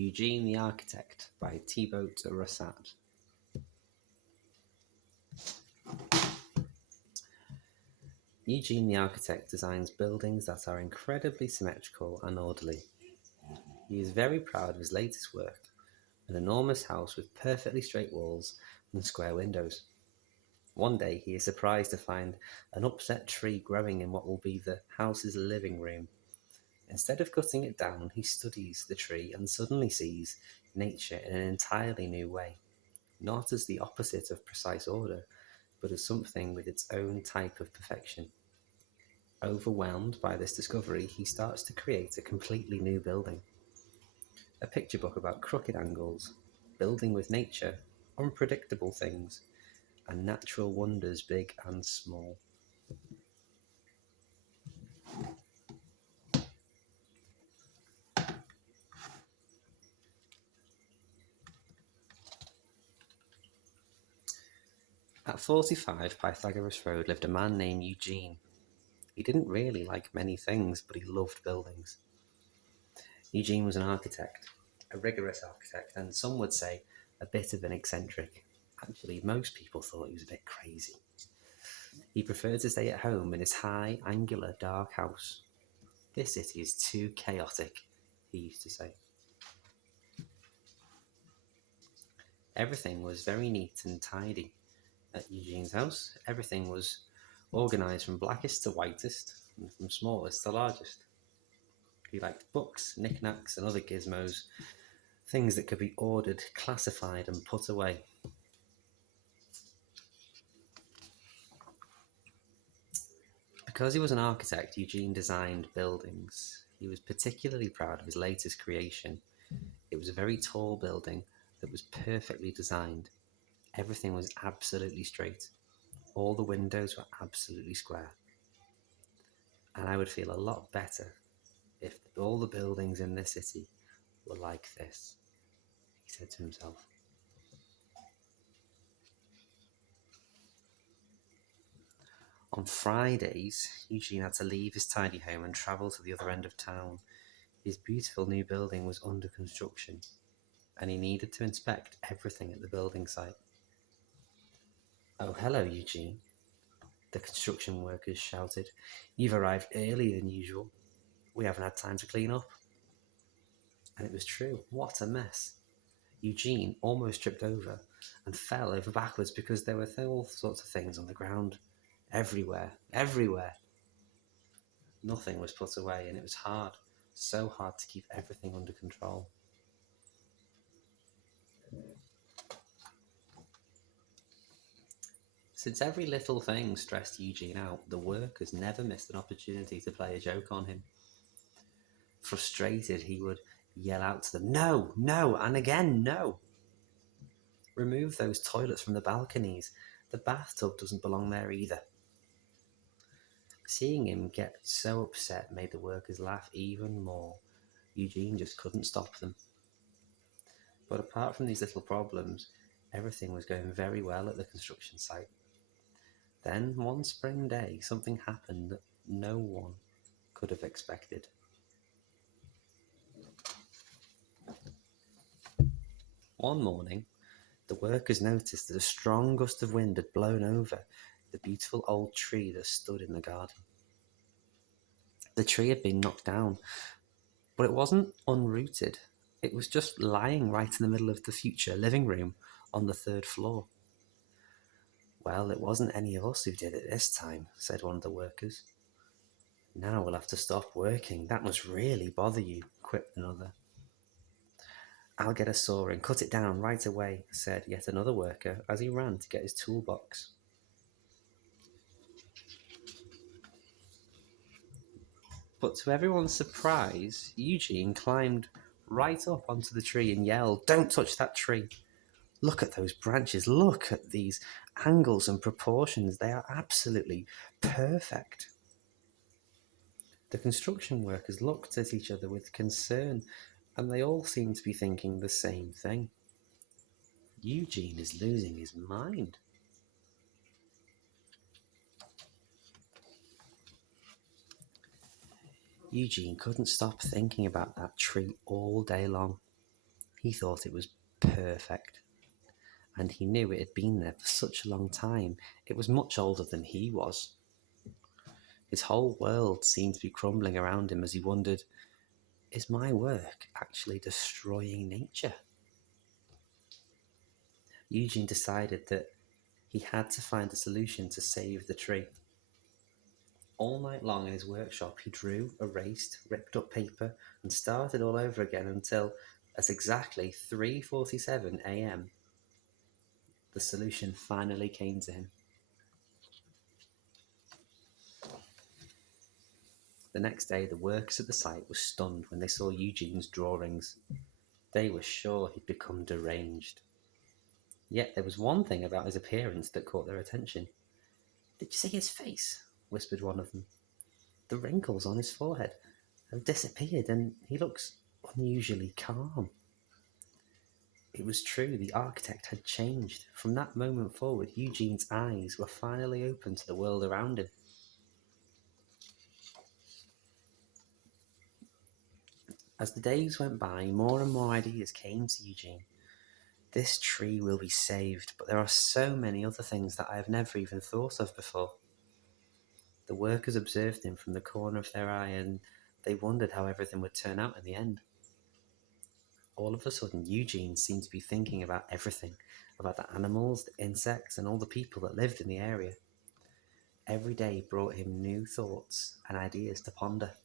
Eugene the Architect by Thibaut Rassat. Eugene the Architect designs buildings that are incredibly symmetrical and orderly. He is very proud of his latest work, an enormous house with perfectly straight walls and square windows. One day he is surprised to find an upset tree growing in what will be the house's living room. Instead of cutting it down, he studies the tree and suddenly sees nature in an entirely new way, not as the opposite of precise order, but as something with its own type of perfection. Overwhelmed by this discovery, he starts to create a completely new building. A picture book about crooked angles, building with nature, unpredictable things, and natural wonders big and small. At 45 Pythagoras Road lived a man named Eugene. He didn't really like many things, but he loved buildings. Eugene was an architect, a rigorous architect, and some would say a bit of an eccentric. Actually, most people thought he was a bit crazy. He preferred to stay at home in his high, angular, dark house. "This city is too chaotic," he used to say. Everything was very neat and tidy. At Eugene's house, everything was organised from blackest to whitest, and from smallest to largest. He liked books, knickknacks, and other gizmos, things that could be ordered, classified, and put away. Because he was an architect, Eugene designed buildings. He was particularly proud of his latest creation. It was a very tall building that was perfectly designed. Everything was absolutely straight. All the windows were absolutely square. And I would feel a lot better if all the buildings in this city were like this, he said to himself. On Fridays, Eugene had to leave his tidy home and travel to the other end of town. His beautiful new building was under construction, and he needed to inspect everything at the building site. "Oh, hello, Eugene," the construction workers shouted. "You've arrived earlier than usual. We haven't had time to clean up." And it was true. What a mess. Eugene almost tripped over and fell over backwards because there were all sorts of things on the ground. Everywhere. Nothing was put away, and it was hard, so hard to keep everything under control. Since every little thing stressed Eugene out, the workers never missed an opportunity to play a joke on him. Frustrated, he would yell out to them, "No, no, and again, no! Remove those toilets from the balconies. The bathtub doesn't belong there either." Seeing him get so upset made the workers laugh even more. Eugene just couldn't stop them. But apart from these little problems, everything was going very well at the construction site. Then, one spring day, something happened that no one could have expected. One morning, the workers noticed that a strong gust of wind had blown over the beautiful old tree that stood in the garden. The tree had been knocked down, but it wasn't unrooted. It was just lying right in the middle of the future living room on the 3rd floor. "Well, it wasn't any of us who did it this time," said one of the workers. "Now we'll have to stop working. That must really bother you," quipped another. "I'll get a saw and cut it down right away," said yet another worker as he ran to get his toolbox. But to everyone's surprise, Eugene climbed right up onto the tree and yelled, "Don't touch that tree! Look at those branches, look at these angles and proportions, they are absolutely perfect." The construction workers looked at each other with concern, and they all seemed to be thinking the same thing. Eugene is losing his mind. Eugene couldn't stop thinking about that tree all day long. He thought it was perfect, and he knew it had been there for such a long time. It was much older than he was. His whole world seemed to be crumbling around him as he wondered, is my work actually destroying nature? Eugene decided that he had to find a solution to save the tree. All night long in his workshop, he drew, erased, ripped up paper, and started all over again until, at exactly 3:47 a.m., the solution finally came to him. The next day, the workers at the site were stunned when they saw Eugene's drawings. They were sure he'd become deranged. Yet there was one thing about his appearance that caught their attention. "Did you see his face?" whispered one of them. "The wrinkles on his forehead have disappeared and he looks unusually calm." It was true, the architect had changed. From that moment forward, Eugene's eyes were finally open to the world around him. As the days went by, more and more ideas came to Eugene. This tree will be saved, but there are so many other things that I have never even thought of before. The workers observed him from the corner of their eye, and they wondered how everything would turn out in the end. All of a sudden, Eugene seemed to be thinking about everything, about the animals, the insects, and all the people that lived in the area. Every day brought him new thoughts and ideas to ponder.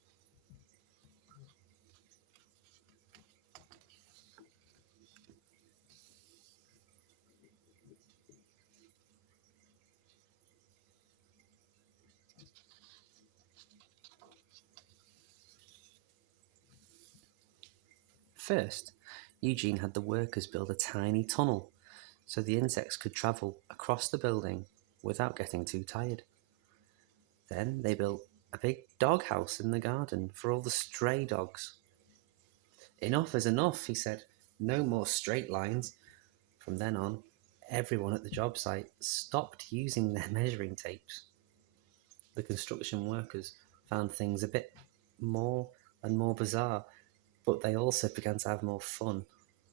First, Eugene had the workers build a tiny tunnel so the insects could travel across the building without getting too tired. Then they built a big doghouse in the garden for all the stray dogs. "Enough is enough," he said. "No more straight lines." From then on, everyone at the job site stopped using their measuring tapes. The construction workers found things a bit more and more bizarre, but they also began to have more fun,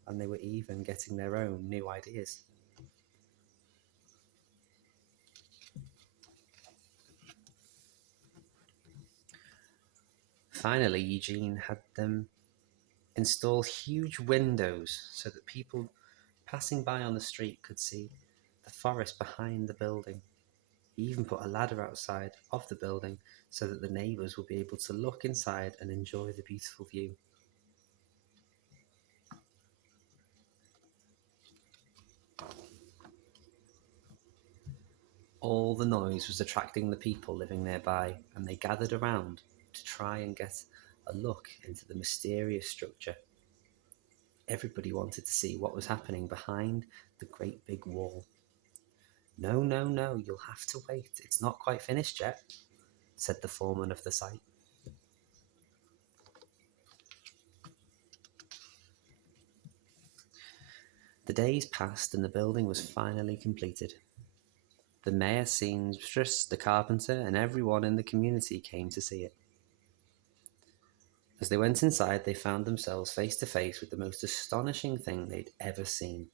and they were even getting their own new ideas. Finally, Eugene had them install huge windows so that people passing by on the street could see the forest behind the building. He even put a ladder outside of the building so that the neighbours would be able to look inside and enjoy the beautiful view. All the noise was attracting the people living nearby, and they gathered around to try and get a look into the mysterious structure. Everybody wanted to see what was happening behind the great big wall. "No, no, no, you'll have to wait. It's not quite finished yet," said the foreman of the site. The days passed and the building was finally completed. The mayor, seamstress, the carpenter, and everyone in the community came to see it. As they went inside, they found themselves face to face with the most astonishing thing they'd ever seen.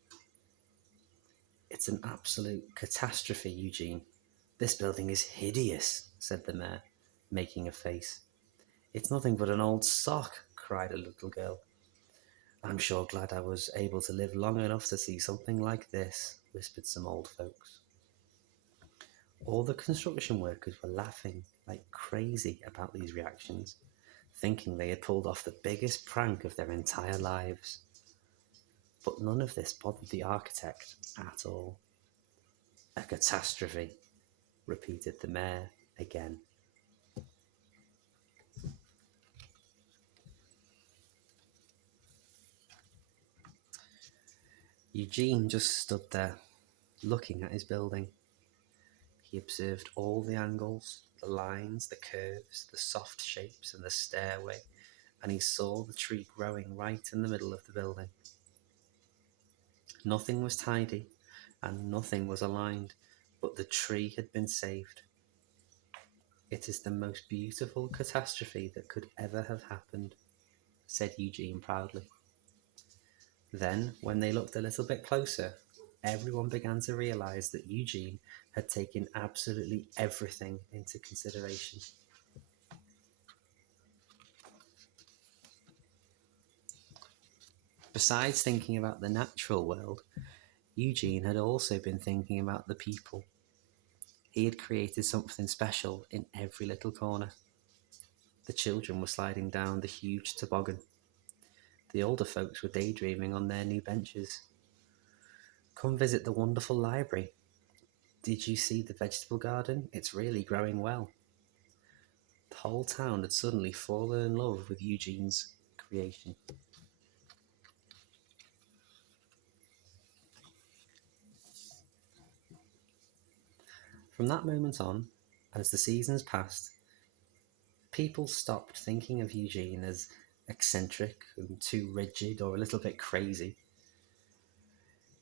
"It's an absolute catastrophe, Eugene. This building is hideous," said the mayor, making a face. "It's nothing but an old sock," cried a little girl. "I'm sure glad I was able to live long enough to see something like this," whispered some old folks. All the construction workers were laughing like crazy about these reactions, thinking they had pulled off the biggest prank of their entire lives. But none of this bothered the architect at all. "A catastrophe," repeated the mayor again. Eugene just stood there, looking at his building. He observed all the angles, the lines, the curves, the soft shapes, and the stairway, and he saw the tree growing right in the middle of the building. Nothing was tidy, and nothing was aligned, but the tree had been saved. "It is the most beautiful catastrophe that could ever have happened," said Eugene proudly. Then, when they looked a little bit closer, everyone began to realize that Eugene had taken absolutely everything into consideration. Besides thinking about the natural world, Eugene had also been thinking about the people. He had created something special in every little corner. The children were sliding down the huge toboggan. The older folks were daydreaming on their new benches. Come visit the wonderful library. Did you see the vegetable garden? It's really growing well. The whole town had suddenly fallen in love with Eugene's creation. From that moment on, as the seasons passed, people stopped thinking of Eugene as eccentric and too rigid or a little bit crazy.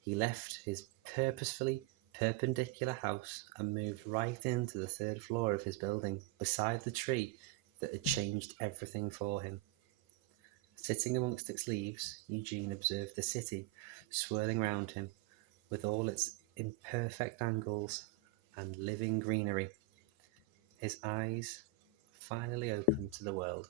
He left his purposefully perpendicular house and moved right into the third floor of his building, beside the tree that had changed everything for him. Sitting amongst its leaves, Eugene observed the city swirling round him, with all its imperfect angles and living greenery. His eyes finally opened to the world.